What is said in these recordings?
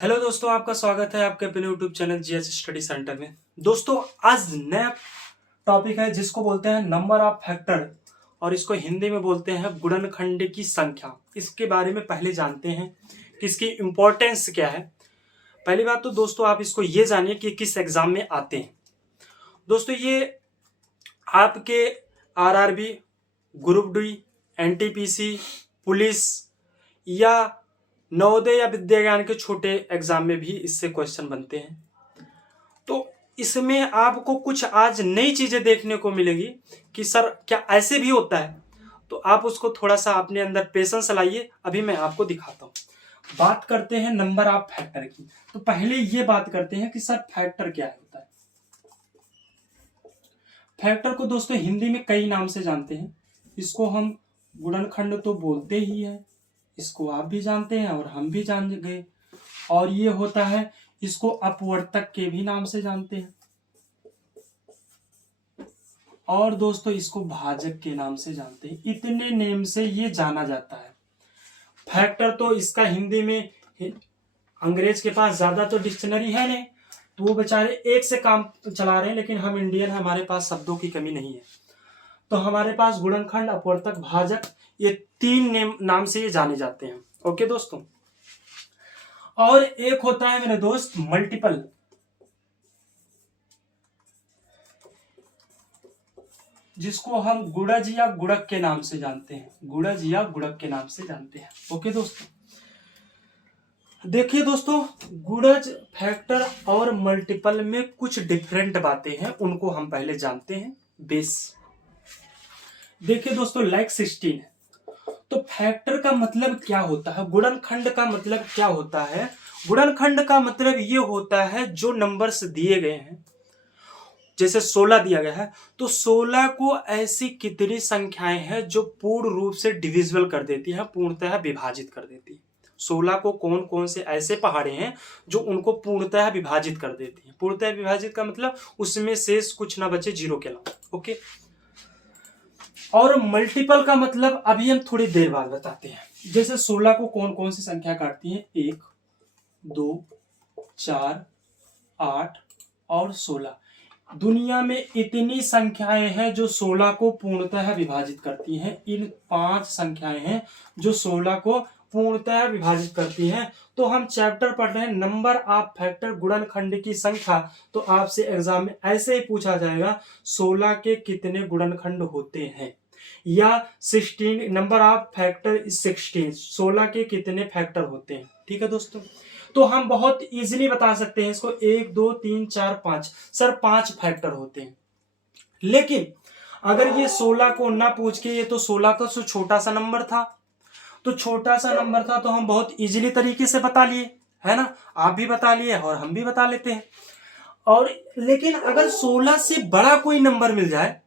Hello दोस्तों, आपका स्वागत है आपके अपने YouTube channel GS study centre में। दोस्तों, आज नया टॉपिक है जिसको बोलते हैं नंबर ऑफ फैक्टर और इसको हिंदी में बोलते हैं गुणनखंड की संख्या। इसके बारे में पहले जानते हैं कि इसकी इम्पोर्टेंस क्या है। पहली बात तो दोस्तों आप इसको ये जानिए कि किस एग्जाम में आते हैं। दोस्तों, ये आपके RRB, group D, NTPC, police या नवोदय या विद्या के छोटे एग्जाम में भी इससे क्वेश्चन बनते हैं। तो इसमें आपको कुछ आज नई चीजें देखने को मिलेगी कि सर क्या ऐसे भी होता है। तो आप उसको थोड़ा सा अपने अंदर पेशेंस लाइए, अभी मैं आपको दिखाता हूँ। बात करते हैं नंबर ऑफ फैक्टर की। तो पहले ये बात करते हैं कि सर फैक्टर क्या होता है। फैक्टर को दोस्तों हिंदी में कई नाम से जानते हैं। इसको हम गुणनखंड तो बोलते ही है, इसको आप भी जानते हैं और हम भी जान गए। और ये होता है, इसको अपवर्तक के भी नाम से जानते हैं, और दोस्तों इसको भाजक के नाम से जानते हैं। इतने नेम से ये जाना जाता है फैक्टर। तो इसका हिंदी में, अंग्रेज के पास ज्यादा तो डिक्शनरी है नहीं, तो वो बेचारे एक से काम चला रहे हैं, लेकिन हम इंडियन, हमारे पास शब्दों की कमी नहीं है। तो हमारे पास गुणनखंड, अपवर्तक, भाजक, ये तीन नाम से ये जाने जाते हैं। ओके दोस्तों, और एक होता है मेरे दोस्त मल्टीपल, जिसको हम गुणज या गुणक के नाम से जानते हैं। गुणज या गुणक के नाम से जानते हैं। ओके दोस्तों, देखिए दोस्तों, गुणज, फैक्टर और मल्टीपल में कुछ डिफरेंट बातें हैं, उनको हम पहले जानते हैं बेस। देखिए दोस्तों, लाइक 16 है। तो फैक्टर का मतलब क्या होता है, गुणनखंड का मतलब क्या होता है। गुणनखंड का मतलब ये होता है जो नंबर्स दिए गए हैं, जैसे 16 दिया गया है, तो 16 को ऐसी कितनी संख्याएं हैं जो पूर्ण रूप से डिविजिबल कर देती है, पूर्णतः विभाजित कर देती है। 16 को कौन कौन से ऐसे पहाड़े हैं जो उनको पूर्णतः विभाजित कर देती है। पूर्णतः विभाजित का मतलब उसमें शेष कुछ ना बचे, जीरो के अलावा। ओके, और मल्टीपल का मतलब अभी हम थोड़ी देर बाद बताते हैं। जैसे 16 को कौन कौन सी संख्या काटती है, 1, 2, 4, 8 और 16। दुनिया में इतनी संख्याएं हैं जो 16 को पूर्णतः विभाजित करती हैं। इन 5 संख्याएं हैं जो 16 को पूर्णतः विभाजित करती हैं। तो हम चैप्टर पढ़ रहे हैं नंबर ऑफ फैक्टर, गुणनखंड की संख्या। तो आपसे एग्जाम में ऐसे ही पूछा जाएगा 16 के कितने गुणनखंड होते हैं, या 16 नंबर ऑफ फैक्टर इज 16, 16 के कितने फैक्टर होते हैं। ठीक है दोस्तों, तो हम बहुत इजीली बता सकते हैं इसको, 1, 2, 3, 4, 5। सर 5 फैक्टर होते हैं। लेकिन अगर ये 16 को ना पूछ के, ये तो 16 का तो छोटा सा नंबर था, तो छोटा सा नंबर था तो हम बहुत इजीली तरीके से बता लिए, है ना। आप भी बता लिए और हम भी बता लेते हैं। और लेकिन अगर 16 से बड़ा कोई नंबर मिल जाए,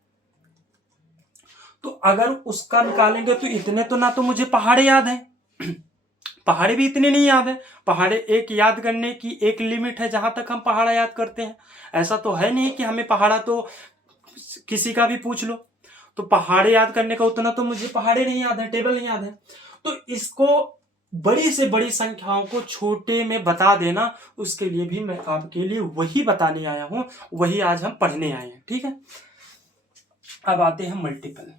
तो अगर उसका निकालेंगे तो इतने तो ना, तो मुझे पहाड़े याद हैं पहाड़े भी इतने नहीं याद है। पहाड़े एक याद करने की एक लिमिट है जहां तक हम पहाड़ा याद करते हैं। ऐसा तो है नहीं कि हमें पहाड़ा तो किसी का भी पूछ लो, तो पहाड़े याद करने का उतना तो मुझे पहाड़े नहीं याद है, टेबल नहीं याद है। तो इसको बड़ी से बड़ी संख्याओं को छोटे में बता देना, उसके लिए भी मैं आपके लिए वही बताने आया हूं, वही आज हम पढ़ने आए हैं। ठीक है, अब आते हैं मल्टीपल।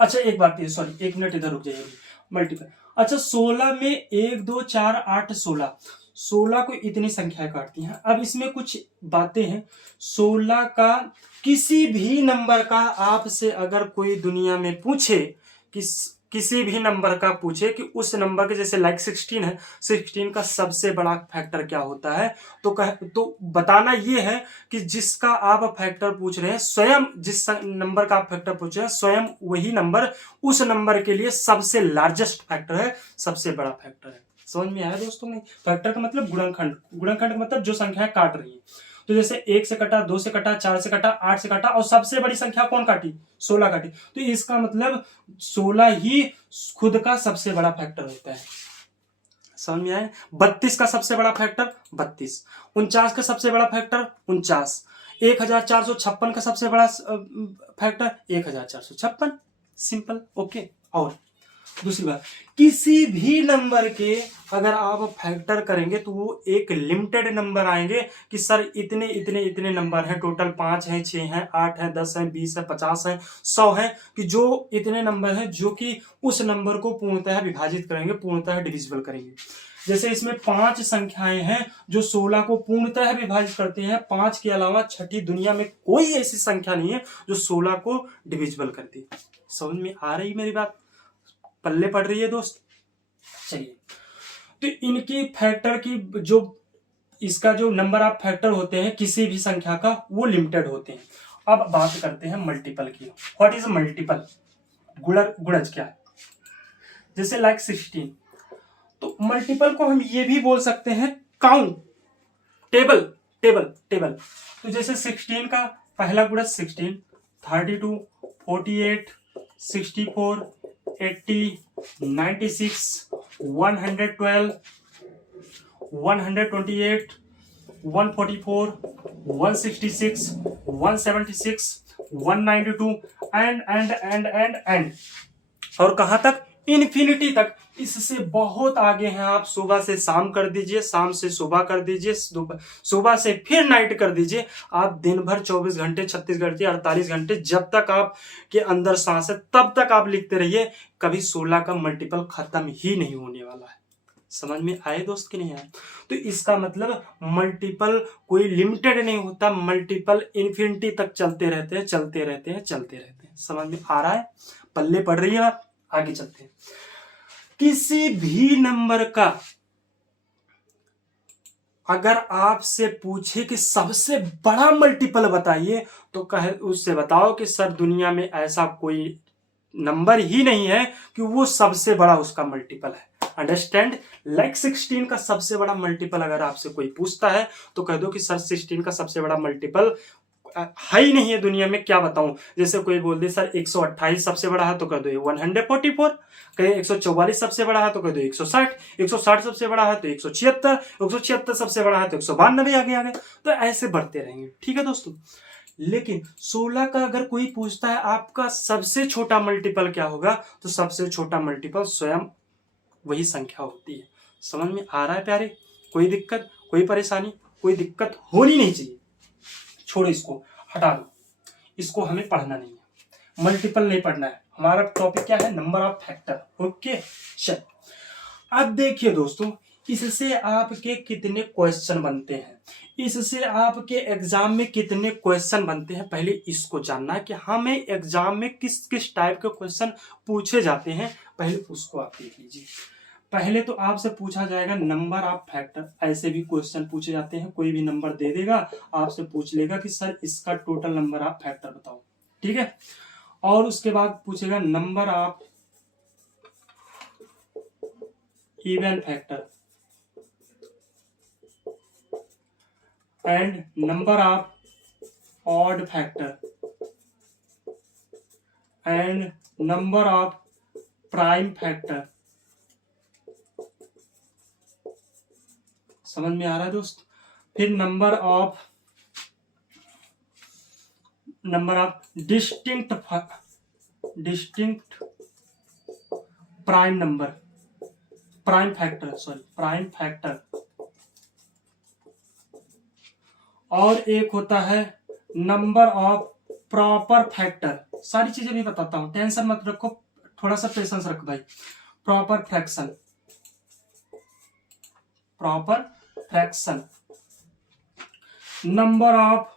अच्छा एक बात, सॉरी 1 मिनट इधर रुक जाइए। मल्टीपल, अच्छा 16 में 1, 2, 4, 8, 16, 16 को इतनी संख्या काटती हैं। अब इसमें कुछ बातें हैं। 16 का किसी भी नंबर का आपसे अगर कोई दुनिया में पूछे, किसी भी नंबर का पूछे कि उस नंबर के, जैसे लाइक 16 है, 16 का सबसे बड़ा फैक्टर क्या होता है, तो बताना ये है कि जिसका आप फैक्टर पूछ रहे हैं, स्वयं जिस नंबर का आप फैक्टर पूछ रहे हैं, स्वयं वही नंबर उस नंबर के लिए सबसे लार्जेस्ट फैक्टर है, सबसे बड़ा फैक्टर है। समझ में आया दोस्तों? नहीं, फैक्टर का मतलब गुणनखंड, गुणनखंड का मतलब जो संख्या काट रही है। तो जैसे 1 से कटा, 2 से कटा, 4 से कटा, 8 से कटा, और सबसे बड़ी संख्या कौन काटी, 16 काटी। तो इसका मतलब 16 ही खुद का सबसे बड़ा फैक्टर होता है। समझ में आए? 32 का सबसे बड़ा फैक्टर 32, 49 का सबसे बड़ा फैक्टर 49, 1456 का सबसे बड़ा फैक्टर 1456। सिंपल। ओके, और दूसरी बात, किसी भी नंबर के अगर आप फैक्टर करेंगे तो वो एक लिमिटेड नंबर आएंगे कि सर इतने इतने इतने नंबर हैं, टोटल 5 हैं, 6 हैं, 8 हैं, 10 हैं, 20 हैं, 50 हैं, 100 हैं, कि जो इतने नंबर हैं जो कि उस नंबर को पूर्णतः विभाजित करेंगे, पूर्णतः डिविजिबल करेंगे। जैसे इसमें 5 संख्याएं हैं जो 16 को पूर्णतः विभाजित करते हैं। 5 के अलावा छठी दुनिया में कोई ऐसी संख्या नहीं है जो 16 को डिविजिबल करती है। समझ में आ रही मेरी बात? पल्ले पड़ रही है दोस्त? चलिए, तो इनकी फैक्टर की जो इसका जो नंबर ऑफ फैक्टर होते हैं किसी भी संख्या का वो लिमिटेड होते हैं। अब बात करते हैं मल्टीपल की। What is multiple? गुणज क्या है? जैसे लाइक 16, तो मल्टीपल को हम ये भी बोल सकते हैं काउंट, टेबल टेबल टेबल। तो जैसे 16 का पहला गुणज 16, 32, 48, 64, 80, 96, 112, 128, 144, 166, 176, 192 एंड और कहां तक? इन्फिनिटी तक। इससे बहुत आगे हैं आप। सुबह से शाम कर दीजिए, शाम से सुबह कर दीजिए, सुबह से फिर नाइट कर दीजिए। आप दिन भर 24 घंटे, 36 घंटे, 48 घंटे, जब तक आप के अंदर सांस है तब तक आप लिखते रहिए। कभी 16 का मल्टीपल खत्म ही नहीं होने वाला है। समझ में आए दोस्त कि नहीं आए? तो इसका मतलब मल्टीपल कोई लिमिटेड नहीं होता, मल्टीपल इन्फिनिटी तक चलते रहते हैं, चलते रहते हैं, चलते रहते हैं। समझ में आ रहा है? पल्ले पड़ रही है? आगे चलते हैं। किसी भी नंबर का अगर आपसे पूछे कि सबसे बड़ा मल्टीपल बताइए, तो कहे उससे बताओ कि सर दुनिया में ऐसा कोई नंबर ही नहीं है कि वो सबसे बड़ा उसका मल्टीपल है। अंडरस्टैंड? लाइक 16 का सबसे बड़ा मल्टीपल अगर आपसे कोई पूछता है तो कह दो कि सर 16 का सबसे बड़ा मल्टीपल है ही नहीं है दुनिया में। क्या बताऊं? जैसे कोई बोल दे सर 128 सबसे बड़ा है तो कह दो 144, कहे 144 सबसे बड़ा है तो कह दो 160, 160 सबसे बड़ा है तो 176, 176 सबसे बड़ा है तो 192, आगे तो ऐसे बढ़ते रहेंगे। ठीक है दोस्तों? लेकिन 16 का अगर कोई पूछता है आपका सबसे छोटा मल्टीपल क्या होगा, तो सबसे छोटा मल्टीपल स्वयं वही संख्या होती है। समझ में आ रहा है प्यारे? कोई दिक्कत, कोई परेशानी? कोई दिक्कत होनी नहीं चाहिए। छोड़ो, इसको हटा दो, इसको हमें पढ़ना नहीं है, मल्टीपल नहीं पढ़ना है। हमारा टॉपिक क्या है? Number of factor. ओके, चल अब देखिए दोस्तों, इससे आपके कितने क्वेश्चन बनते हैं, इससे आपके एग्जाम में कितने क्वेश्चन बनते हैं, पहले इसको जानना है कि हमें एग्जाम में किस किस टाइप के क्वेश्चन पूछे जाते हैं। पहले उसको आप देख लीजिए। पहले तो आपसे पूछा जाएगा नंबर ऑफ फैक्टर। ऐसे भी क्वेश्चन पूछे जाते हैं, कोई भी नंबर दे देगा, आपसे पूछ लेगा कि सर इसका टोटल नंबर ऑफ फैक्टर बताओ। ठीक है? और उसके बाद पूछेगा number of even factor and number of odd factor and number of prime factor. समझ में आ रहा है दोस्त? फिर number of distinct prime number, prime factor. और एक होता है नंबर ऑफ प्रॉपर फैक्टर। सारी चीजें भी बताता हूं, टेंशन मत रखो, थोड़ा सा पेशेंस रखो भाई। Proper fraction, number of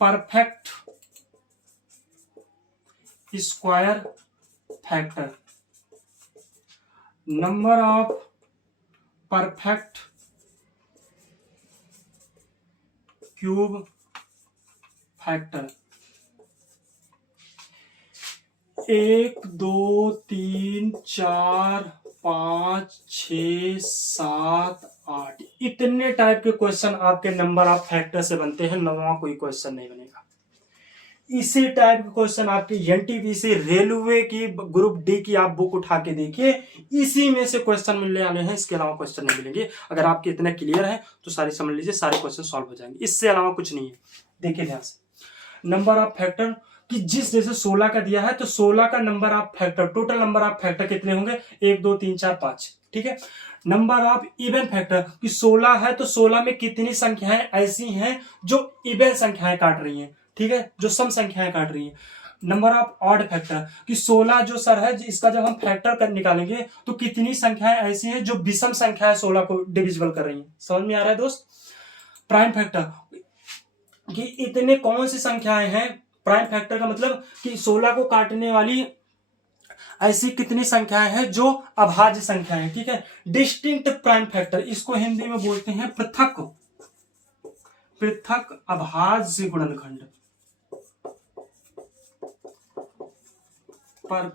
perfect square factor, number of perfect cube factor. 1 2 3 4 5 6 7 8 इतने टाइप के क्वेश्चन आपके नंबर ऑफ फैक्टर से बनते हैं। नवा कोई क्वेश्चन नहीं बनेगा। इसी टाइप के क्वेश्चन आपके एनटीपीसी रेलवे की ग्रुप डी की आप बुक उठा के देखिए, इसी में से क्वेश्चन मिलने वाले हैं, इसके अलावा क्वेश्चन नहीं मिलेंगे। अगर आपके इतने क्लियर है तो सारे समझ लीजिए, सारे क्वेश्चन सॉल्व हो जाएंगे, इससे अलावा कुछ नहीं है। देखिए ध्यान से, नंबर ऑफ फैक्टर कि जिस जैसे 16 का दिया है तो 16 का number of factor, total number of factor कितने होंगे, 1 2 3 4 5, ठीक है। नंबर ऑफ इवन फैक्टर कि 16 है तो 16 में कितनी संख्याएं ऐसी हैं जो इवन संख्याएं काट रही हैं, ठीक है, जो सम संख्याएं काट रही हैं। नंबर ऑफ ऑड फैक्टर कि 16 जो सर है इसका जब हम फैक्टर कर निकालेंगे तो कितनी संख्याएं ऐसी हैं जो विषम संख्याएं 16 को डिविजिबल कर रही हैं। समझ में आ रहा है दोस्त। प्राइम फैक्टर कि इतने कौन सी संख्याएं हैं, प्राइम फैक्टर का मतलब कि 16 को काटने वाली ऐसी कितनी संख्याएं हैं जो अभाज्य संख्याएं, ठीक है। डिस्टिंक्ट प्राइम फैक्टर, इसको हिंदी में बोलते हैं पृथक पृथक अभाज्य गुणनखंड, पर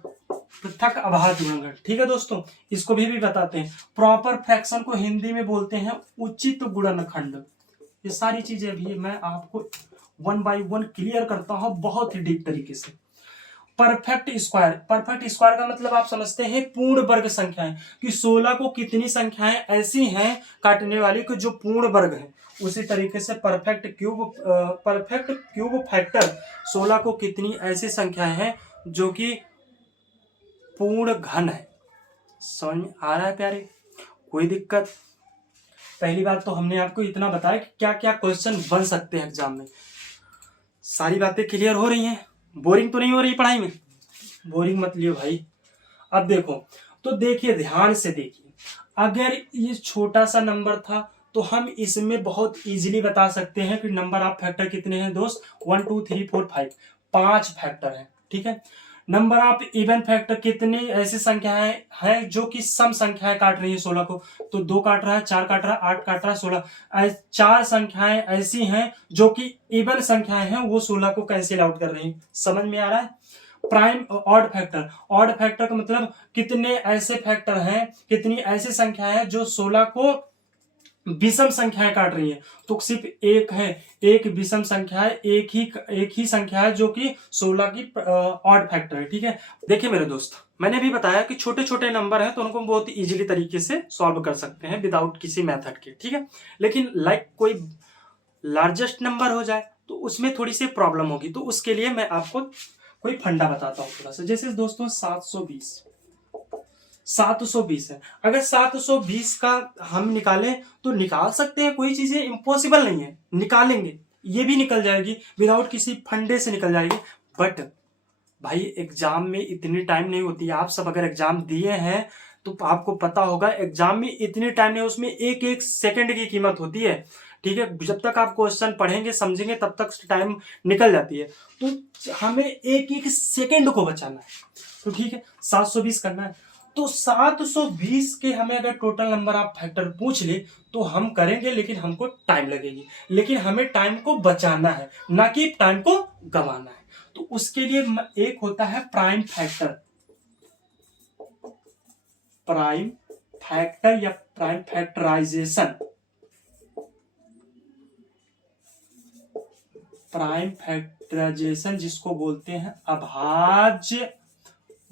पृथक अभाज्य गुणनखंड, ठीक है दोस्तों। इसको भी बताते हैं। प्रॉपर फ्रैक्शन को हिंदी में बोलते हैं उचित गुणनखंड। ये सारी चीजें भी मैं आपको 1 बाय 1 क्लियर करता हूं बहुत ही डीप तरीके से। परफेक्ट स्क्वायर, परफेक्ट स्क्वायर का मतलब आप समझते हैं पूर्ण वर्ग संख्याएं कि 16 को कितनी संख्याएं ऐसी हैं काटने वाली कि जो पूर्ण वर्ग है। उसी तरीके से परफेक्ट क्यूब फैक्टर 16 को कितनी ऐसी संख्याएं हैं जो कि पूर्ण घन है। समझ में आ रहा है प्यारे, कोई दिक्कत। पहली बात तो हमने आपको इतना बताया कि क्या क्या क्वेश्चन बन सकते हैं एग्जाम में। सारी बातें क्लियर हो रही हैं, बोरिंग तो नहीं हो रही पढ़ाई में, बोरिंग मत लियो भाई। अब देखो तो देखिए, ध्यान से देखिए, अगर ये छोटा सा नंबर था तो हम इसमें बहुत इजीली बता सकते हैं कि नंबर ऑफ फैक्टर कितने हैं दोस्त, 1 2 3 4 5, 5 फैक्टर है, ठीक है। नंबर ऑफ इवन फैक्टर कितनी ऐसी संख्याएं हैं जो कि सम संख्याएं काट रही है 16 को, तो 2 काट रहा है, 4 काट रहा है, 8 काट रहा है, 16, 4 संख्याएं ऐसी हैं जो कि इवन संख्याएं हैं वो 16 को कैंसिल आउट कर रही है। समझ में आ रहा है। Prime odd factor, odd factor का मतलब कितने ऐसे फैक्टर हैं, कितनी ऐसी संख्या है जो 16 को विषम संख्याएं काट रही है, तो सिर्फ एक है, एक विषम संख्या है, एक ही संख्या है जो कि 16 की ऑड फैक्टर है, ठीक है। देखिए मेरे दोस्त, मैंने भी बताया कि छोटे छोटे नंबर हैं तो उनको बहुत इजीली तरीके से सॉल्व कर सकते हैं विदाउट किसी मेथड के, ठीक है। लेकिन कोई लार्जेस्ट नंबर हो जाए तो उसमें थोड़ी सी प्रॉब्लम होगी, तो उसके लिए मैं आपको कोई फंडा बताता हूँ थोड़ा सा। जैसे दोस्तों 720 है, अगर 720 का हम निकालें तो निकाल सकते हैं, कोई चीजें इम्पॉसिबल नहीं है, निकालेंगे, ये भी निकल जाएगी विदाउट किसी फंडे से निकल जाएगी। बट भाई एग्जाम में इतनी टाइम नहीं होती है। आप सब अगर एग्जाम दिए हैं तो आपको पता होगा एग्जाम में इतनी टाइम नहीं, उसमें एक एक सेकंड की कीमत होती है, ठीक है। जब तक आप क्वेश्चन पढ़ेंगे समझेंगे तब तक टाइम निकल जाती है, तो हमें एक एक सेकंड को बचाना है, तो ठीक है 720 करना है। तो 720 के हमें अगर टोटल नंबर ऑफ फैक्टर पूछ ले तो हम करेंगे, लेकिन हमको टाइम लगेगी, लेकिन हमें टाइम को बचाना है ना कि टाइम को गंवाना है। तो उसके लिए एक होता है प्राइम फैक्टर, प्राइम फैक्टर या प्राइम फैक्टराइजेशन, प्राइम फैक्टराइजेशन जिसको बोलते हैं अभाज्य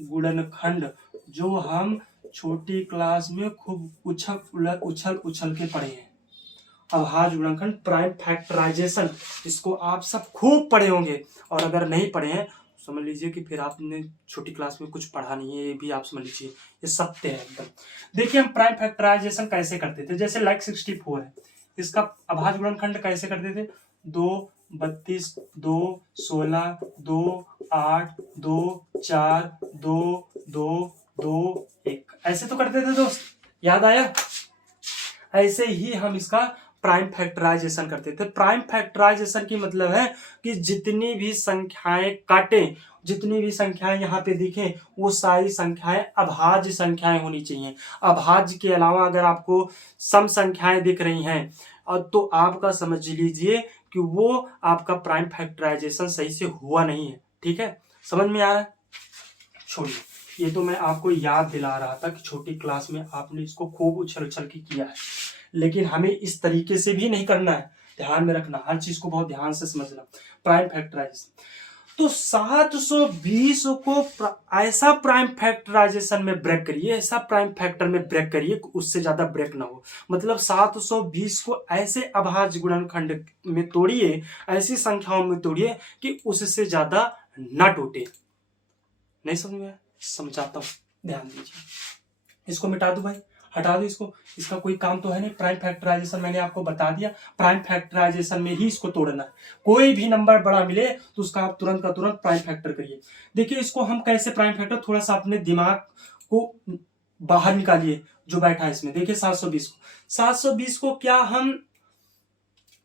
गुणनखंड, जो हम छोटी क्लास में खूब उछल के पढ़े हैं। अभाज्य गुणनखंड प्राइम फैक्टराइजेशन, इसको आप सब खूब पढ़े होंगे, और अगर नहीं पढ़े हैं समझ लीजिए कि फिर आपने छोटी क्लास में कुछ पढ़ा नहीं है, ये भी आप समझ लीजिए, ये सत्य है एकदम। देखिए हम प्राइम फैक्टराइजेशन कैसे करते थे, जैसे 64 है, इसका अभाज्य गुणनखंड कैसे करते थे, 2 32 2 16 2 8 2 4 2 2 2 1, ऐसे तो करते थे दोस्त, याद आया। ऐसे ही हम इसका प्राइम फैक्टराइजेशन करते थे। प्राइम फैक्टराइजेशन की मतलब है कि जितनी भी संख्याएं काटें, जितनी भी संख्याएं यहाँ पे दिखें, वो सारी संख्याएं अभाज्य संख्याएं होनी चाहिए। अभाज्य के अलावा अगर आपको सम संख्याएं दिख रही हैं तो आपका समझ लीजिए कि वो आपका प्राइम फैक्टराइजेशन सही से हुआ नहीं है, ठीक है। समझ में आ रहा है। छोड़िए, ये तो मैं आपको याद दिला रहा था कि छोटी क्लास में आपने इसको खूब उछल के किया है, लेकिन हमें इस तरीके से भी नहीं करना है, ध्यान में रखना, हर चीज को बहुत ध्यान से समझना। प्राइम फैक्टराइजेशन तो 720 को ऐसा प्राइम फैक्टराइजेशन में ब्रेक करिए, ऐसा प्राइम फैक्टर में ब्रेक करिए, उससे ज्यादा ब्रेक ना हो। मतलब 720 को ऐसे अभाज्य गुणनखंड में तोड़िए, ऐसी संख्याओं में तोड़िए कि उससे ज्यादा ना टूटे। नहीं समझ में आया? समझाता हूं, ध्यान दीजिए। इसको मिटा दो भाई, हटा दो इसको, इसका कोई काम तो है नहीं। प्राइम फैक्टराइजेशन मैंने आपको बता दिया, प्राइम फैक्टराइजेशन में ही इसको तोड़ना है। कोई भी नंबर बड़ा मिले तो उसका आप तुरंत का तुरंत प्राइम फैक्टर करिए। देखिए इसको हम कैसे प्राइम फैक्टर, थोड़ा सा अपने दिमाग को बाहर निकालिए जो बैठा है इसमें। देखिए 720 को, 720 को क्या हम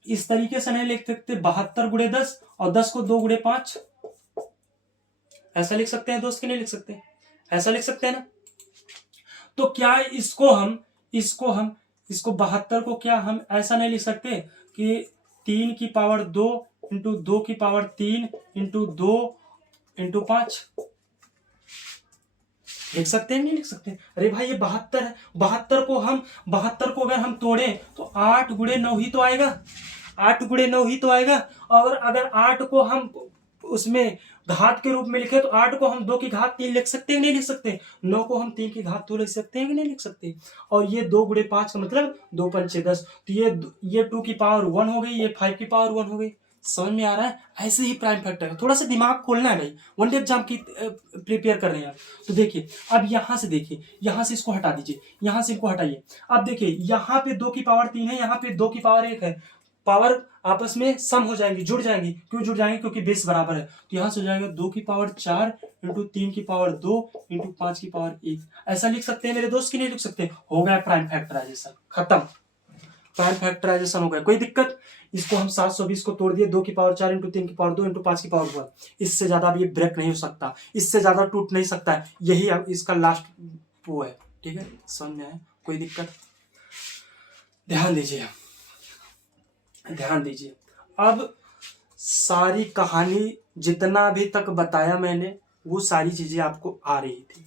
इस तरीके से नहीं लिख सकते 72 गुणे 10 और 10 को 2 गुणे 5, ऐसा लिख सकते हैं दोस्त कि नहीं लिख सकते? ऐसा लिख सकते हैं ना? तो क्या इसको 72 को क्या हम ऐसा नहीं लिख सकते कि 3 की पावर 2 इंटू 2 की पावर 3 इंटू 2 इंटू 5 लिख सकते हैं? नहीं लिख सकते? अरे भाई ये 72 है, 72 को अगर हम तोड़े तो 8 गुणे 9 ही तो आएगा, 8 गुणे 9 ही तो आएगा। और अगर 8 को हम उसमें घात के रूप में लिखे तो 8 को हम 2 की घात 3 लिख सकते हैं? नहीं लिख सकते? 9 को हम 3 की घात 2 लिख सकते हैं कि नहीं लिख सकते? और ये 2 गुणे 5 का मतलब 2 पंचे 10, तो ये 2 की पावर 1 हो गई, ये 5 की पावर 1 हो गई। समझ में आ रहा है? ऐसे ही प्राइम फैक्टर है, थोड़ा सा दिमाग खोलना है भाई, वन डे एग्जाम की प्रिपेयर कर रहे हैं आप। तो देखिए अब यहां से देखिए, यहां से इसको हटा दीजिए, यहां से इनको हटाइए। अब देखिए यहाँ पे 2 की पावर 3 है, यहाँ पे 2 की पावर 1 है, पावर आपस में सम हो जाएंगी, जुड़ जाएंगी। क्यों जुड़ जाएंगे? क्योंकि बेस बराबर है। तो यहां से हो जाएगा 2 की पावर 4 इंटू 3 की पावर 2 इंटू 5 की पावर 1। ऐसा लिख सकते हैं मेरे दोस्त कि नहीं लिख सकते? हो गया प्राइम फैक्टराइजेशन, खत्म। प्राइम फैक्टराइजेशन हो गया, कोई दिक्कत? इसको हम 720 को तोड़ दिए, 2 की पावर 4 इंटू 3 की पावर 2 इंटू 5 की पावर 1। इससे ज्यादा अब ये ब्रेक नहीं हो सकता, इससे ज्यादा टूट नहीं सकता है। यही अब इसका लास्ट वो है। ठीक है, समझ में आया? कोई दिक्कत? ध्यान दीजिए, ध्यान दीजिए। अब सारी कहानी जितना अभी तक बताया मैंने वो सारी चीजें आपको आ रही थी,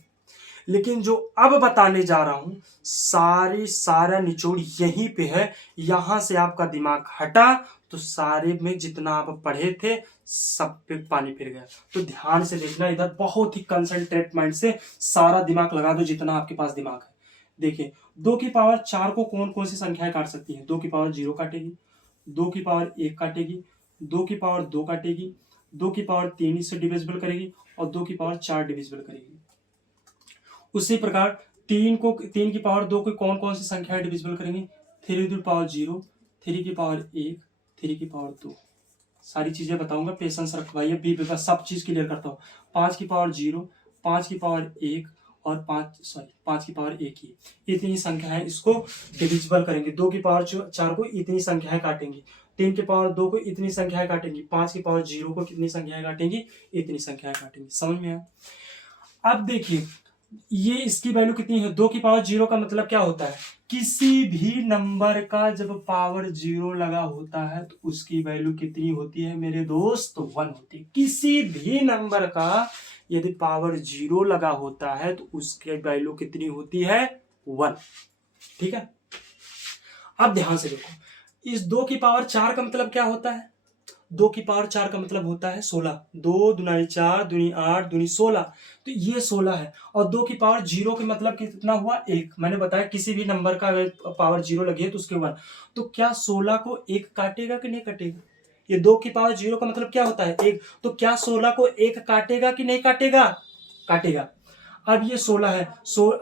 लेकिन जो अब बताने जा रहा हूं सारा निचोड़ यहीं पे है। यहां से आपका दिमाग हटा तो सारे में जितना आप पढ़े थे सब पे पानी फिर गया। तो ध्यान से देखना, इधर बहुत ही कंसंट्रेट माइंड से सारा दिमाग लगा दो जितना आपके पास दिमाग है। देखिए 2 की पावर 4 को कौन कौन सी संख्याएं काट सकती है? 2 की पावर 0 काटेगी, 2 की पावर 1 काटेगी, 2 की पावर 2 काटेगी, 2 की पावर 3 इससे डिविजिबल करेगी और 2 की पावर 4 डिविजिबल करेगी। उसी प्रकार 3 की पावर 2 को कौन कौन सी संख्याएं डिविजिबल करेंगे? 3 की पावर 0, 3 की पावर 1, 3 की पावर 2। सारी चीजें बताऊंगा, पेशेंस रखो भाई, अभी सब चीज क्लियर करता हूँ। 5 की पावर 0, 5 की पावर 1 और 5 की पावर 1 ही, इतनी संख्या है, इसको डिविजिबल करेंगे। 2 की पावर 4 को इतनी संख्याएं काटेंगी, 3 की पावर 2 को इतनी संख्याएं काटेंगी, 5 की पावर 0 को कितनी संख्याएं काटेंगी? इतनी संख्याएं काटेंगी। समझ में आया? अब देखिए ये इसकी वैल्यू कितनी है? 2 की पावर 0 का मतलब क्या होता है? किसी भी नंबर का जब पावर 0 लगा होता है तो उसकी वैल्यू कितनी होती है मेरे दोस्त? 1 होती है। किसी भी नंबर का यदि पावर 0 लगा होता है तो उसकी वैल्यू कितनी होती है? 1। ठीक है, अब ध्यान से देखो, इस 2 की पावर 4 का मतलब क्या होता है? 2 की पावर 4 का मतलब होता है 16। 2 दुनाई 4 दुनी 8 दुनी 16, तो ये 16 है। और 2 की पावर 0 के मतलब कितना हुआ? 1। मैंने बताया किसी भी नंबर का अगर पावर 0 लगी है तो उसके 1। तो क्या 16 को 1 काटेगा कि नहीं काटेगा? ये 2 की पावर 0 का मतलब क्या होता है? 1। तो क्या 16 को 1 काटेगा कि नहीं काटेगा? काटेगा। अब ये 16 है,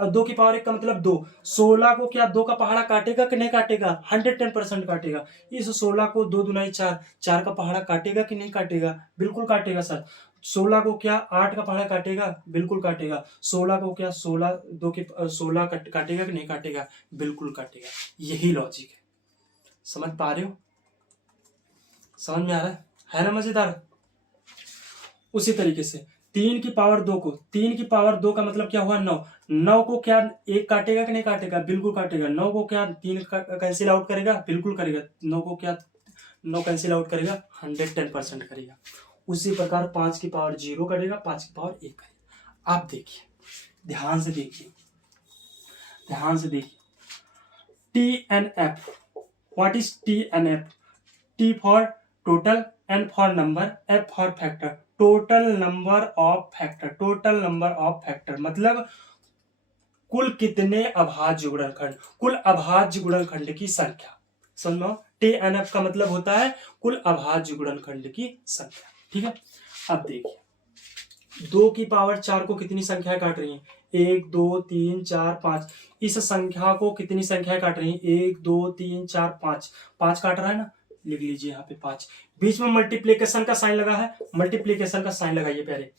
2 की पावर 1 का मतलब 2। 16 को क्या 2 का पहाड़ा काटेगा कि नहीं काटेगा? 110% काटेगा। इस 16 को 2 दुनाई 4, 4 का पहाड़ा काटेगा कि नहीं काटेगा? बिल्कुल काटेगा सर। 16 को क्या 8 का पहाड़ा काटेगा? बिल्कुल काटेगा। 16 को क्या 16 2 के 16 काटेगा कि नहीं काटेगा? बिल्कुल काटेगा। यही लॉजिक है। समझ पा रहे हो? समझ में आ रहा है ना? मजेदार। उसी तरीके से 3 की पावर 2 को, 3 की पावर 2 का मतलब क्या हुआ? 9। 9 को क्या 1 काटेगा कि नहीं काटेगा? बिल्कुल काटेगा। 9 को क्या 3 कैंसिल आउट करेगा? बिल्कुल करेगा। 9 को क्या 9 कैंसिल आउट करेगा? 110% करेगा। उसी प्रकार 5 की पावर 0 करेगा, 5 की पावर 1 करेगा। आप देखिए, ध्यान से देखिए, ध्यान से देखिए। TNF, what is TNF? T for total, N for number, F for factor. Total number of factor, total number of factor मतलब कुल कितने अभाज्य गुणनखंड, कुल अभाज्य गुणनखंड की संख्या। समझो, TNF का मतलब होता है कुल अभाज्य गुणनखंड की संख्या। ठीक है, अब देखिए 2 की पावर 4 को कितनी संख्या काट रही है? 1 2 3 4 5। इस संख्या को कितनी संख्या काट रही है? 1 2 3 4 5। 5 काट रहा है ना, लिख लीजिए यहाँ पे 5। बीच में मल्टीप्लीकेशन का साइन लगा है, मल्टीप्लीकेशन का साइन लगाइए पहले।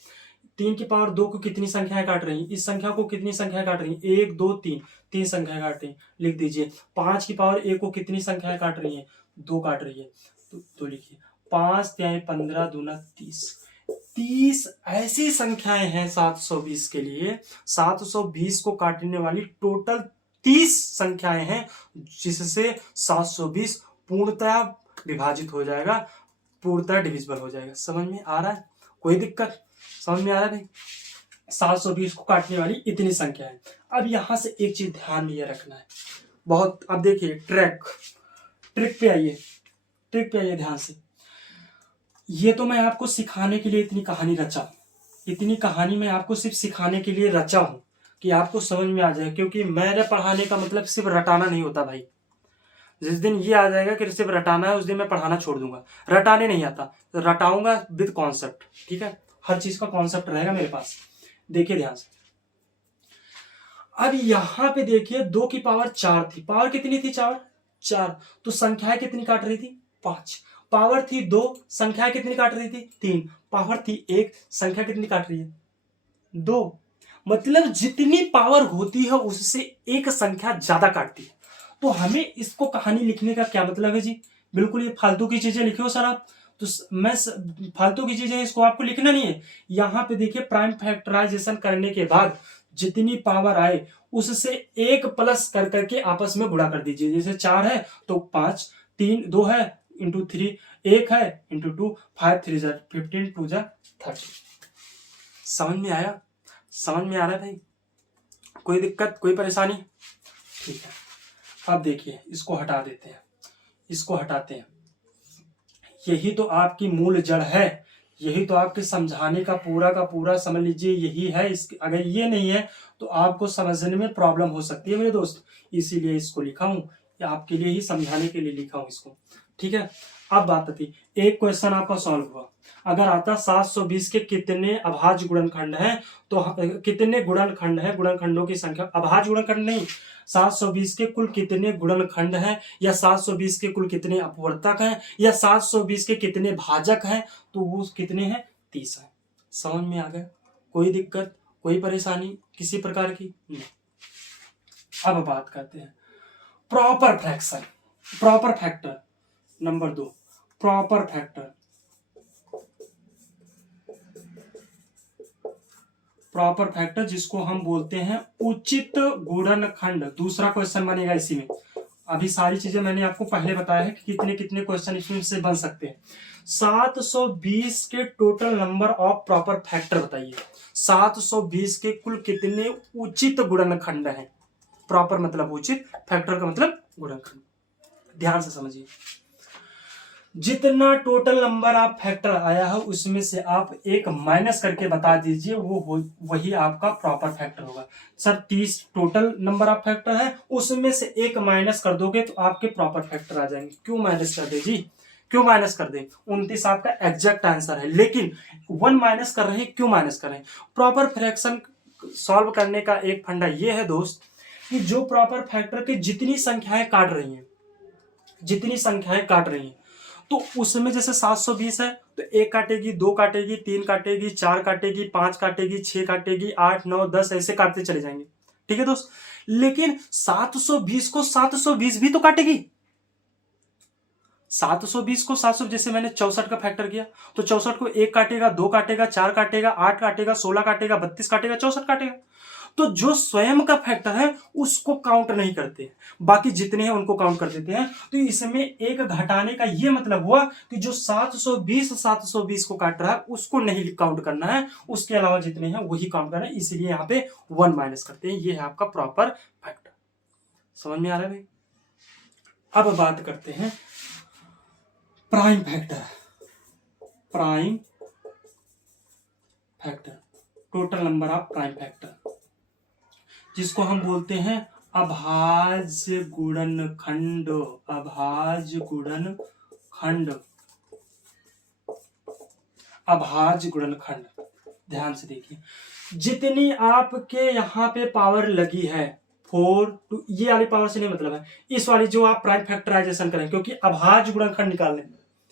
3 की पावर 2 को कितनी संख्याएं काट रही हैं? इस संख्या को कितनी संख्याएं काट रही हैं? 1 2 3, 3 संख्याएं काट रही हैं, लिख दीजिए। 5 की पावर 1 को कितनी संख्याएं काट रही हैं? 2 काट रही है, तो लिखिए 5 त्याई 15 दूना 30। 30 ऐसी संख्याएं हैं 720 के लिए, 720 को काटने वाली टोटल 30 संख्याएं हैं, जिससे 720 पूर्णतः विभाजित हो जाएगा, पूर्णतः डिविजिबल हो जाएगा। समझ में आ रहा है? कोई दिक्कत? समझ में आ रहा है भाई? 720 को काटने वाली इतनी संख्या है। अब यहां से एक चीज ध्यान में रखना है बहुत। अब देखिए ट्रिक पे आइए ध्यान से। ये तो मैं आपको सिखाने के लिए इतनी कहानी रचा हूं, इतनी कहानी मैं आपको सिर्फ सिखाने के लिए रचा हूं कि आपको समझ में आ जाए, क्योंकि मेरे पढ़ाने का मतलब सिर्फ रटाना नहीं होता भाई। जिस दिन ये आ जाएगा कि सिर्फ रटाना है, उस दिन मैं पढ़ाना छोड़ दूंगा। रटाने नहीं आता, रटाऊंगा विद कॉन्सेप्ट, ठीक है? हर चीज का कॉन्सेप्ट रहेगा मेरे पास। देखिए ध्यान से। अब यहां पे देखिए 2 की पावर 4 थी, पावर कितनी थी? 4। तो संख्याएं कितनी काट रही थी? 5। पावर थी 2, संख्याएं कितनी काट रही थी? 3। पावर थी 1, संख्या कितनी काट रही है? 2। मतलब जितनी पावर होती है उससे एक संख्या ज्यादा काटती है। तो हमें इसको कहानी लिखने का क्या मतलब है जी? बिल्कुल ये फालतू की चीजें लिखे हो सर आप, तो मैं फालतू की चीजें इसको आपको लिखना नहीं है। यहां पे देखिए प्राइम फैक्टराइजेशन करने के बाद जितनी पावर आए उससे एक प्लस कर करके आपस में गुणा कर दीजिए। जैसे 4 है तो 5, 3 2 है इंटू 3, 1 है इंटू 2, 5 3 जा 15, 2 जा 30। समझ में आया? समझ में आ रहा है भाई? कोई दिक्कत, कोई परेशानी? ठीक है। अब देखिए इसको हटा देते हैं, इसको हटाते हैं। यही तो आपकी मूल जड़ है, यही तो आपके समझाने का पूरा समझ लीजिए यही है। अगर ये नहीं है तो आपको समझने में प्रॉब्लम हो सकती है मेरे दोस्त, इसीलिए इसको लिखा हूं, आपके लिए ही समझाने के लिए लिखा हूं इसको, ठीक है? अब बात आती, एक क्वेश्चन आपका सॉल्व हुआ। अगर आता 720 के कितने अभाज्य गुणनखंड हैं, तो कितने गुणनखंड हैं, गुणनखंडों की संख्या, अभाज्य गुणनखंड नहीं, 720 के कुल कितने गुणनखंड हैं, या 720 के कुल कितने अपवर्तक हैं, या 720 के कितने भाजक हैं, तो वो कितने हैं? 30 हैं। समझ में आ गया? कोई दिक्कत, कोई परेशानी किसी प्रकार की नहीं। अब बात करते हैं proper fraction, proper factor number 2, proper factor. Proper factor जिसको हम बोलते हैं उचित गुणनखंड, दूसरा क्वेश्चन बनेगा इसी में। अभी सारी चीजें मैंने आपको पहले बताया है कि कितने कितने क्वेश्चन इसमें से बन सकते हैं। 720 के total number of proper factor बताइए। 720 के कुल कितने उचित गुणनखंड हैं? प्रॉपर मतलब उचित, फैक्टर का मतलब गुणनखंड। ध्यान से समझिए, जितना टोटल नंबर ऑफ फैक्टर आया है उसमें से आप एक माइनस करके बता दीजिए, वही आपका प्रॉपर फैक्टर होगा। Sir 30 total number of factor है, उसमें से एक माइनस कर दोगे तो आपके प्रॉपर फैक्टर आ जाएंगे। क्यों माइनस कर दे जी? क्यों माइनस कर दे? 29 आपका एग्जैक्ट आंसर है, लेकिन 1 माइनस कर रहे हैं। क्यों माइनस कर रहे हैं? प्रॉपर फ्रैक्शन सॉल्व करने का एक फंडा यह है दोस्त कि जो प्रॉपर फैक्टर की जितनी संख्याएं काट रही हैं, जितनी संख्याएं काट रही हैं, तो उसमें जैसे 720 है तो 1 काटेगी, 2 काटेगी, 3 काटेगी, 4 काटेगी, 5 काटेगी, 6 काटेगी, 8 9 10 ऐसे काटते चले जाएंगे, ठीक है दोस्त? लेकिन 720 को 720 भी तो काटेगी। 720 को 700, जैसे मैंने 64 का फैक्टर किया तो 64 को 1 काटेगा, 2 काटेगा, 4 काटेगा, 8 काटेगा, 16 काटेगा, 32 काटेगा, 64 काटेगा। तो जो स्वयं का फैक्टर है उसको काउंट नहीं करते, बाकी जितने हैं उनको काउंट कर देते हैं। तो इसमें एक घटाने का ये मतलब हुआ कि जो 720 को काट रहा है उसको नहीं काउंट करना है, उसके अलावा जितने हैं वही काउंट करना है, इसलिए यहाँ पे 1 माइनस करते हैं। ये है आपका प्रॉपर फैक्टर। समझ में आ रहा है भाई? अब बात करते हैं prime factor. Prime factor, total number of prime factor, जिसको हम बोलते हैं अभाज्य गुणनखंड। अभाज्य गुणनखंड, अभाज्य गुणनखंड। ध्यान से देखिए, जितनी आपके यहाँ पे पावर लगी है 4 टू, ये वाली पावर से नहीं मतलब है, इस वाली जो आप प्राइम फैक्टराइजेशन करें, क्योंकि अभाज्य गुणनखंड निकालने,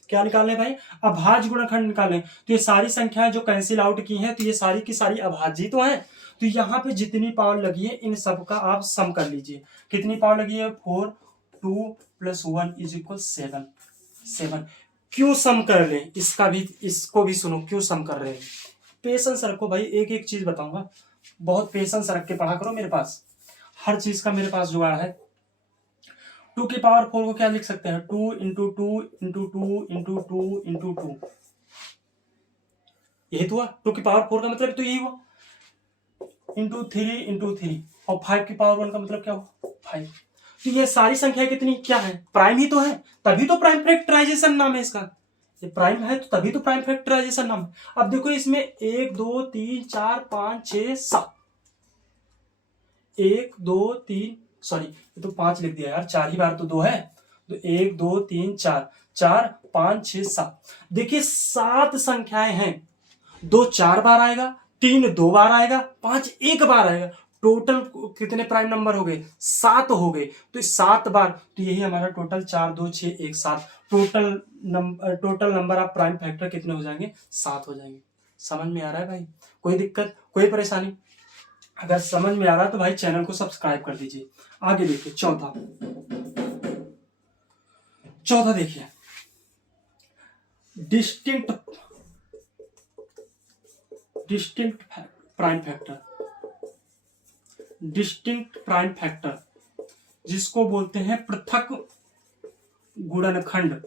क्या निकालने भाई, अभाज्य गुणनखंड निकालने, तो ये सारी संख्याएं जो कैंसिल आउट की हैं तो ये सारी की सारी अभाज्य तो हैं। तो यहाँ पे जितनी पावर लगी है इन सब का आप सम कर लीजिए। कितनी पावर लगी है, 4, 2 + 1 = 7। 7 क्यों सम कर रहे हैं, इसका भी, इसको भी सुनो, क्यों सम कर रहे हैं। पेशेंस रखो भाई, एक एक चीज बताऊंगा, बहुत पेशेंस रख के पढ़ा करो, मेरे पास हर चीज का मेरे पास जुगाड़ है। 2 की पावर 4 को क्या लिख सकते हैं, 2 × 2 × 2 × 2 × 2, यही तो हुआ। 2 की पावर 4 का मतलब तो यही हुआ, × 3 × 3, और 5 की पावर 1 का मतलब क्या हुआ, 5। तो ये सारी संख्या कितनी क्या है, प्राइम ही तो है, तभी तो प्राइम फैक्टराइजेशन नाम है इसका। ये प्राइम है तो तभी तो प्राइम फैक्टराइजेशन नाम है। अब देखो इसमें 1 2 3 4 5 6 7, 1 2 3, सॉरी ये तो 5 लिख दिया यार, 4 ही बार तो 2 है, तो 1 2 3 4, 4 5 6 7, देखिए 7 संख्याएं हैं। 2 4 बार आएगा, 3 2 बार आएगा, 5 1 बार आएगा, टोटल कितने प्राइम नंबर हो गए, 7 हो गए। तो 7 बार, तो यही हमारा total 4 2 6 1 7, total number of prime factor कितने हो जाएंगे, 7 हो जाएंगे। समझ में आ रहा है भाई, कोई दिक्कत, कोई परेशानी? अगर समझ में आ रहा है तो भाई चैनल को सब्सक्राइब कर दीजिए। आगे देखिए चौथा देखिए, distinct prime factor, distinct prime factor जिसको बोलते हैं पृथक गुणनखंड।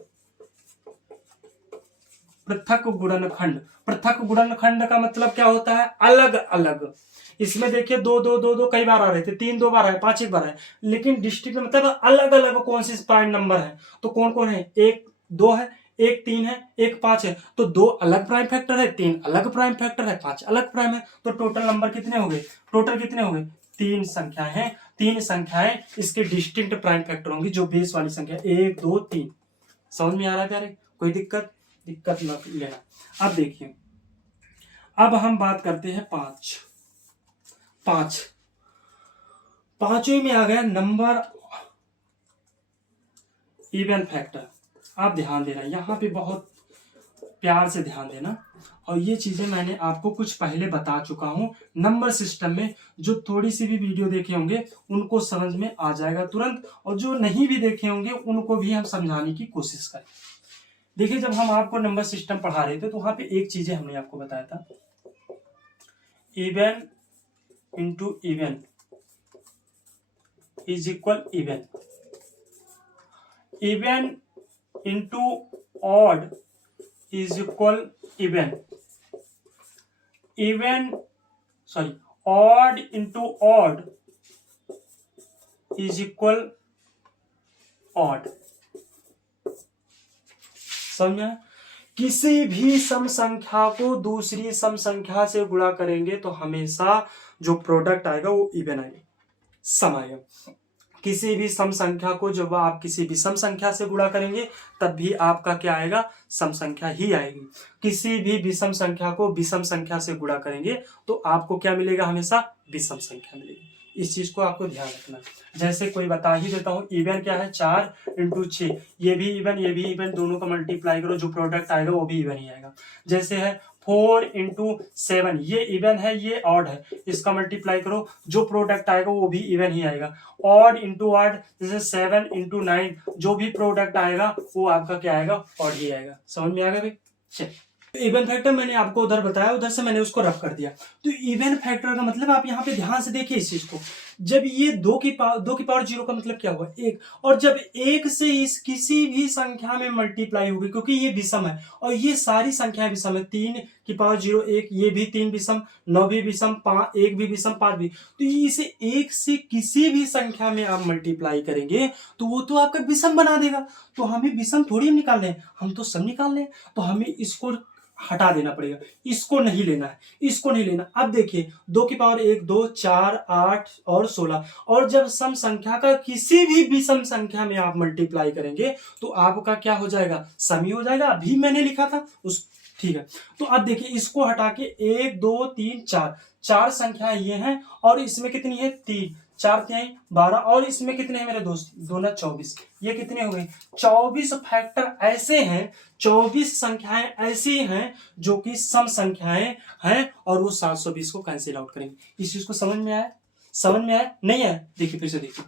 पृथक गुणनखंड, पृथक गुणनखंड का मतलब क्या होता है, अलग अलग। इसमें देखिए 2 2 2 2 कई बार आ रहे थे, 3 2 बार आए, 5 1 बार आए, लेकिन डिस्टिंक्ट मतलब अलग अलग कौन से प्राइम नंबर है, तो कौन कौन है, 1 2 है, 1 3 है, 1 5 है, तो 2 अलग प्राइम फैक्टर है, 3 अलग प्राइम फैक्टर है, 5 अलग प्राइम है, तो टोटल नंबर कितने हो गए, टोटल कितने हो गए, 3 संख्याएं हैं। 3 संख्याएं इसके डिस्टिंक्ट प्राइम फैक्टर होंगी, जो बेस वाली संख्या 1 2 3। समझ में आ रहा है प्यारे, कोई दिक्कत न लेना। अब देखिए, अब हम बात करते हैं 5। पांचवें में आ गया नंबर इवन फैक्टर। आप ध्यान देना, यहाँ पे बहुत प्यार से ध्यान देना, और ये चीजें मैंने आपको कुछ पहले बता चुका हूं नंबर सिस्टम में। जो थोड़ी सी भी वीडियो देखे होंगे उनको समझ में आ जाएगा तुरंत, और जो नहीं भी देखे होंगे उनको भी हम समझाने की कोशिश करें। देखिए, जब हम आपको नंबर सिस्टम पढ़ा रहे थे तो वहां पे एक चीजें हमने आपको बताया था, even into even is equal even, even into odd is equal even, odd into odd is equal odd. समझा? किसी भी सम संख्या को दूसरी सम संख्या से गुणा करेंगे तो हमेशा जो प्रोडक्ट आएगा वो इवन आएगा, सम आएगा। किसी भी सम संख्या को जब आप किसी भी सम संख्या से गुणा करेंगे तब भी आपका क्या आएगा, सम संख्या ही आएगी। किसी भी विषम संख्या को विषम संख्या से गुणा करेंगे तो आपको क्या मिलेगा, हमेशा विषम संख्या मिलेगी। इस चीज को आपको ध्यान रखना। जैसे कोई बता ही देता हूं, इवन क्या है, 4 × 6, ये भी इवन, दोनों का मल्टीप्लाई करो, जो प्रोडक्ट आएगा वो भी इवन ही आएगा। जैसे है 4 × 7, ये इवन है, ये ऑड है, इसका मल्टीप्लाई करो, जो प्रोडक्ट आएगा वो भी इवन ही आएगा। ऑड इंटू ऑड, जैसे 7 × 9, जो भी प्रोडक्ट आएगा वो आपका क्या आएगा, ऑड ही आएगा। समझ में आ गया भाई? चलिए, इवन फैक्टर मैंने आपको उधर बताया, उधर से मैंने उसको रफ कर दिया। तो इवन फैक्टर का मतलब आप यहाँ पे ध्यान से देखिए इस चीज को, जब ये 2 की पावर 0 का मतलब क्या हुआ, 1, और जब 1 से इस किसी भी संख्या में मल्टीप्लाई होगी, क्योंकि ये विषम है और ये सारी संख्याएं विषम है, 3 की पावर 0 1, ये भी 3 विषम, 9 भी विषम, 1 भी विषम, 5 भी, तो इसे 1 से किसी भी संख्या में आप मल्टीप्लाई करेंगे तो वो तो आपका विषम बना देगा। तो हमें विषम थोड़ी निकाल रहे हैं, हम तो सम निकाल रहे हैं, तो हमें इसको हटा देना पड़ेगा, इसको नहीं लेना है, इसको नहीं लेना। अब देखिए 2 की पावर 1 2 4 8 और 16, और जब सम संख्या का किसी भी विषम संख्या में आप मल्टीप्लाई करेंगे तो आपका क्या हो जाएगा, सम ही हो जाएगा। अभी मैंने लिखा था ठीक है, तो अब देखिए इसको हटा के 1 2 3 4 चार संख्याएं ये हैं और इसमें कितनी है 3, 4 3 12 और इसमें कितने हैं मेरे दोस्त, 2 ना 24, ये कितने हो गए 24 फैक्टर ऐसे हैं, 24 संख्याएं ऐसी हैं जो कि सम संख्याएं हैं और वो 720 को कैंसिल आउट करेंगे। इस चीज को समझ में आया, समझ में आया नहीं आया? देखिए फिर से देखिए,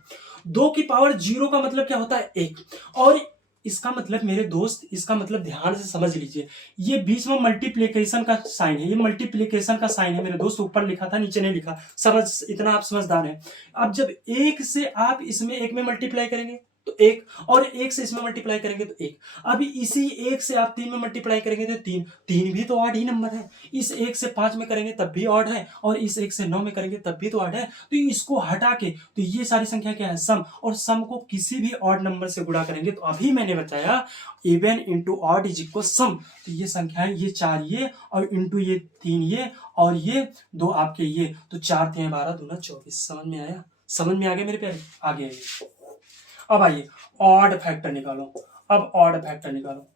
2 की पावर 0 का मतलब क्या होता है 1, और इसका मतलब मेरे दोस्त, इसका मतलब ध्यान से समझ लीजिए, ये बीच में मल्टीप्लीकेशन का साइन है, ये मल्टीप्लीकेशन का साइन है मेरे दोस्त, ऊपर लिखा था नीचे नहीं लिखा, समझ, इतना आप समझदार हैं। अब जब 1 से आप इसमें 1 में मल्टीप्लाई करेंगे तो 1, और 1 से इसमें मल्टीप्लाई करेंगे तो 1, अभी इसी 1 से आप 3 में मल्टीप्लाई करेंगे तो 3, 3 भी तो ऑड ही नंबर है, इस 1 से 5 में करेंगे तब भी ऑड है, और इस 1 से 9 में करेंगे तब भी तो ऑड है, तो इसको हटा के तो ये सारी संख्या क्या है सम, और सम को किसी भी ऑड नंबर से गुणा करेंगे तो अभी मैंने बताया even into odd is equal सम, तो ये संख्याएं ये 4 ये और इंटू ये 3 ये और ये 2 आपके ये, तो 4 3 12 2 24, समझ में आया, समझ में आ गया मेरे प्यारे, आगे आइए। अब आइए ऑड फैक्टर निकालो, अब ऑड फैक्टर निकालो,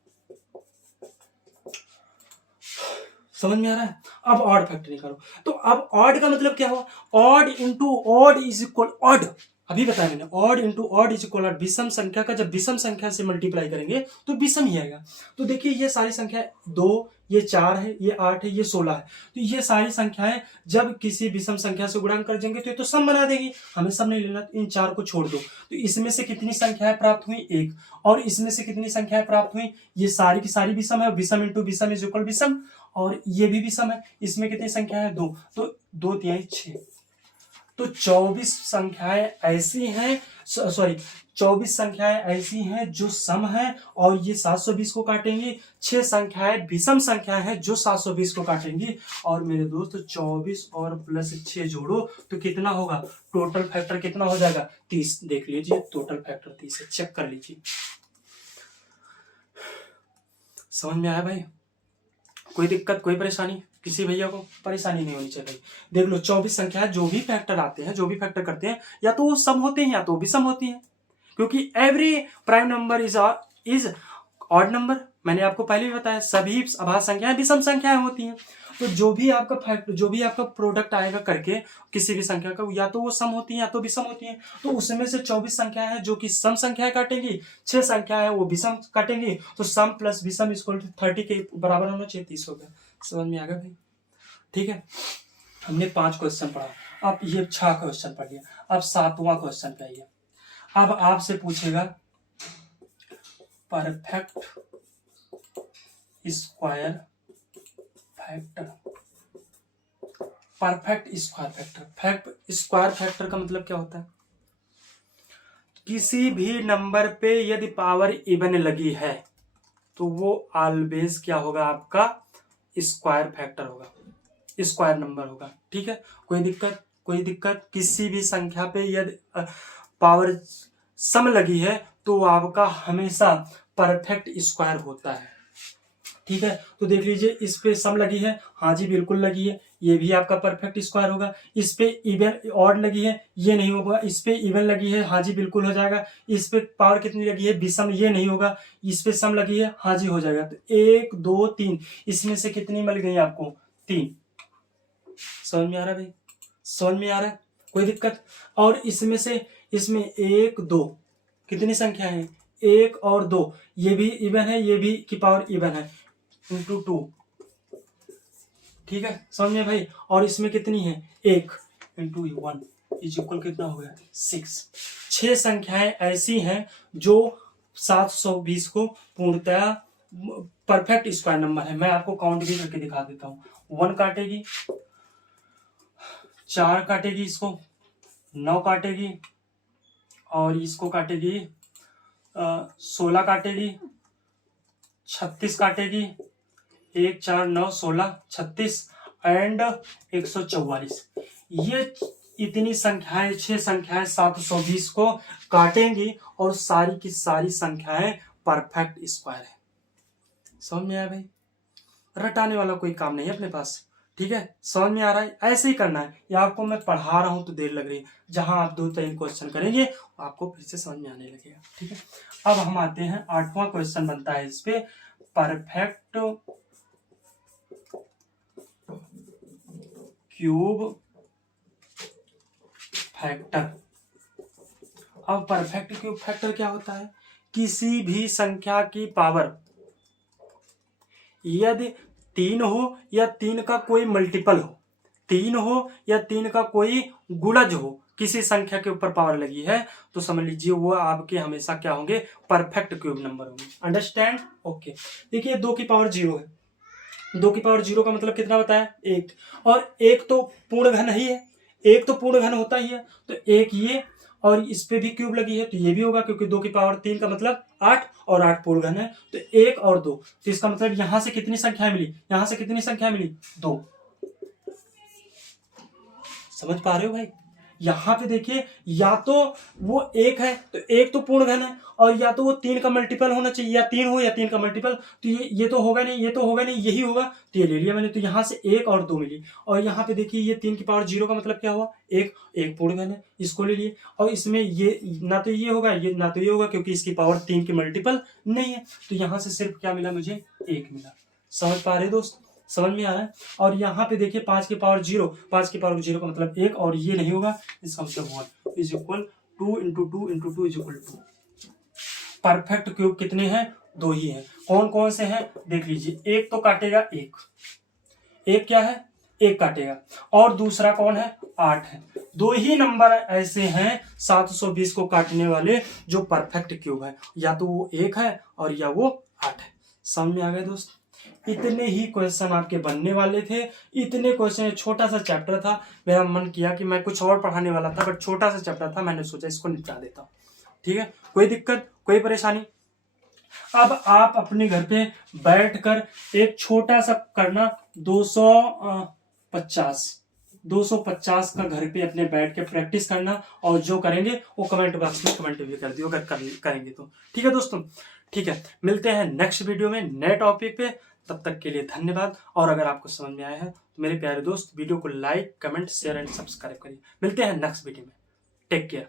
समझ में आ रहा है? अब ऑड फैक्टर निकालो, तो अब ऑड का मतलब क्या हुआ, odd into odd is equal odd, अभी बताया मैंने, odd into odd is equal odd, विषम संख्या का जब विषम संख्या से मल्टीप्लाई करेंगे तो विषम ही आएगा। तो देखिए ये सारी संख्या 2, ये 4 है, ये 8 है, ये 16 है, तो ये सारी संख्याएं जब किसी विषम संख्या से गुणा कर देंगे तो ये तो सम बना देगी, हमें सम नहीं लेना, तो इन 4 को छोड़ दो, तो इसमें से कितनी संख्याएं प्राप्त हुई 1, और इसमें से कितनी संख्याएं प्राप्त हुई, ये सारी की सारी विषम है, विषम इंटू विषम इज इक्वल विषम, और ये भी विषम है, इसमें कितनी संख्या है 2, तो 2 3 6, तो 24 संख्याएं ऐसी हैं, सॉरी 24 संख्याएं ऐसी हैं जो सम है और ये 720 को काटेंगी, 6 संख्याएं विषम संख्याएं हैं जो 720 को काटेंगी, और मेरे दोस्त 24 और प्लस 6 जोड़ो तो कितना होगा, टोटल फैक्टर कितना हो जाएगा 30, देख लीजिए टोटल फैक्टर 30 है, चेक कर लीजिए, समझ में आया भाई? कोई दिक्कत, कोई परेशानी, किसी भैया को परेशानी नहीं होनी चाहिए। देख लो 24 संख्या जो भी फैक्टर आते हैं, जो भी फैक्टर करते हैं, या तो वो सम होते हैं या तो विषम होती हैं, क्योंकि every prime number is odd number, मैंने आपको पहले भी बताया सभी अभाज्य संख्याएं विषम संख्याएं होती हैं, तो जो भी आपका फैक्टर, जो भी आपका प्रोडक्ट आएगा करके किसी भी संख्या का, या तो वो सम होती है या तो विषम होती है, तो उसमें से 24 संख्या है जो कि सम संख्याएं काटेंगी, 6 संख्या है वो विषम काटेंगी, तो सम प्लस विषम इक्वल टू 30 के बराबर होना चाहिए, 30 हो गया, समझ में आ गया भाई? ठीक है, हमने 5 क्वेश्चन पढ़ा, अब ये 6 क्वेश्चन पढ़ लिया, अब 7वां क्वेश्चन पे आइए। अब आपसे पूछेगा perfect square factor, perfect square factor, square factor का मतलब क्या होता है, किसी भी नंबर पे यदि पावर इवन लगी है तो वो ऑलवेज क्या होगा, आपका स्क्वायर फैक्टर होगा, स्क्वायर नंबर होगा, ठीक है? कोई दिक्कत, कोई दिक्कत, किसी भी संख्या पे यदि पावर सम लगी है तो आपका हमेशा परफेक्ट स्क्वायर होता है, ठीक है? तो देख लीजिए इस पे सम लगी है, हाँ जी बिल्कुल लगी है, ये भी आपका परफेक्ट स्क्वायर होगा, इस पे इवन ऑड लगी है, ये नहीं होगा, इस पे इवन लगी है, हाँ जी बिल्कुल हो जाएगा, इस पे पावर कितनी लगी है विषम, ये नहीं होगा, इस पे सम लगी है, हाँ जी हो जाएगा, तो 1 2 3 इसमें से कितनी मिल गई आपको 3, समझ में आ रहा है भाई? समझ में आ रहा है? कोई दिक्कत? और इसमें से इसमें 1 2 कितनी संख्या है 1 और 2, ये भी इवन है, ये भी की पावर इवन है, इंटू 2, ठीक है, समझ में भाई? और इसमें कितनी है 1 इंटू 1 इज इक्वल कितना हो गया 6, 6 संख्याएं ऐसी हैं जो 720 को पूर्णतया परफेक्ट स्क्वायर नंबर है। मैं आपको काउंट भी करके दिखा देता हूँ, 1 काटेगी, 4 काटेगी, इसको 9 काटेगी, और इसको काटेगी 16 काटेगी, 36 काटेगी, 1 4 9 16 36 एंड 144, ये इतनी संख्याएं, 6 संख्याएं 720 को काटेंगी और सारी की सारी संख्याएं परफेक्ट स्क्वायर है। समझ में आया भाई? रटाने वाला कोई काम नहीं है अपने पास, ठीक है? समझ में आ रहा है? ऐसे ही करना है, या आपको मैं पढ़ा रहा हूं तो देर लग रही है, जहां आप 2-3 क्वेश्चन करेंगे आपको फिर से समझ में आने लगेगा, ठीक है? अब हम आते हैं 8वां क्वेश्चन बनता है इस पे, परफेक्ट क्यूब फैक्टर। अब परफेक्ट क्यूब फैक्टर क्या होता है? किसी भी संख्या की पावर यदि 3 हो या 3 का कोई मल्टीपल हो, 3 हो या 3 का कोई गुणज हो, किसी संख्या के ऊपर पावर लगी है तो समझ लीजिए वो आपके हमेशा क्या होंगे? परफेक्ट क्यूब नंबर होंगे। अंडरस्टैंड? ओके। देखिए 2 की पावर 0 है। 2 की पावर 0 का मतलब कितना होता है? 1। और 1 तो पूर्ण घन ही है, 1 तो पूर्ण घन होता ही है, तो 1 ये और इस पे भी क्यूब लगी है तो ये भी होगा, क्योंकि 2 की पावर 3 का मतलब 8 और 8 पूर्ण घन है, तो 1 और 2, तो इसका मतलब यहां से कितनी संख्याएं मिली? यहां से कितनी संख्या मिली? 2। समझ पा रहे हो भाई? यहां पे देखिए, या तो वो 1 है तो 1 तो पूर्ण घन है, और या तो वो 3 का मल्टीपल होना चाहिए, या 3 हो या 3 का मल्टीपल, तो ये तो होगा नहीं, ये तो होगा नहीं, यही होगा, तो ये ले लिया मैंने। तो यहां से 1 और 2 मिली, और यहाँ पे देखिए ये 3 की पावर 0 का मतलब क्या हुआ? 1, 1 पूर्ण घन है, इसको ले लिए। और इसमें ये ना तो ये होगा, ये ना तो ये होगा, क्योंकि इसकी पावर 3 की मल्टीपल नहीं है, तो यहां से सिर्फ क्या मिला मुझे? 1 मिला। समझ पा रहे दोस्त? समझ में आ रहा है? और यहाँ पे देखिए 5 की पावर 0, 5 की पावर 0 का मतलब 1, और ये नहीं होगा, इसका मतलब 1 is equal 2 into 2 into 2 is equal 2। Perfect cube कितने हैं? 2 ही हैं। कौन कौन से हैं? देख लीजिए। एक तो काटेगा 1, एक क्या है? 1 काटेगा, और दूसरा कौन है? 8 है। 2 ही नंबर ऐसे हैं 720 को काटने वाले जो परफेक्ट क्यूब है, या तो वो 1 है और या वो 8 है। समझ में आ गए दोस्त? इतने ही क्वेश्चन आपके बनने वाले थे, इतने क्वेश्चन। छोटा सा चैप्टर था, मेरा मन किया कि मैं कुछ और पढ़ाने वाला था, बट छोटा सा चैप्टर था, मैंने सोचा इसको निपटा देता हूँ। ठीक है, कोई दिक्कत, कोई परेशानी? अब आप अपने घर पे बैठकर एक छोटा सा करना 250 का घर पे अपने बैठ के प्रैक्टिस करना, और जो करेंगे वो कमेंट बॉक्स में कमेंट भी कर दियो अगर करेंगे तो। ठीक है दोस्तों? ठीक है, मिलते हैं नेक्स्ट वीडियो में नए टॉपिक पे। तब तक के लिए धन्यवाद। और अगर आपको समझ में आया है तो मेरे प्यारे दोस्त वीडियो को like, comment, share and subscribe करिए। मिलते हैं नेक्स्ट वीडियो में। Take care.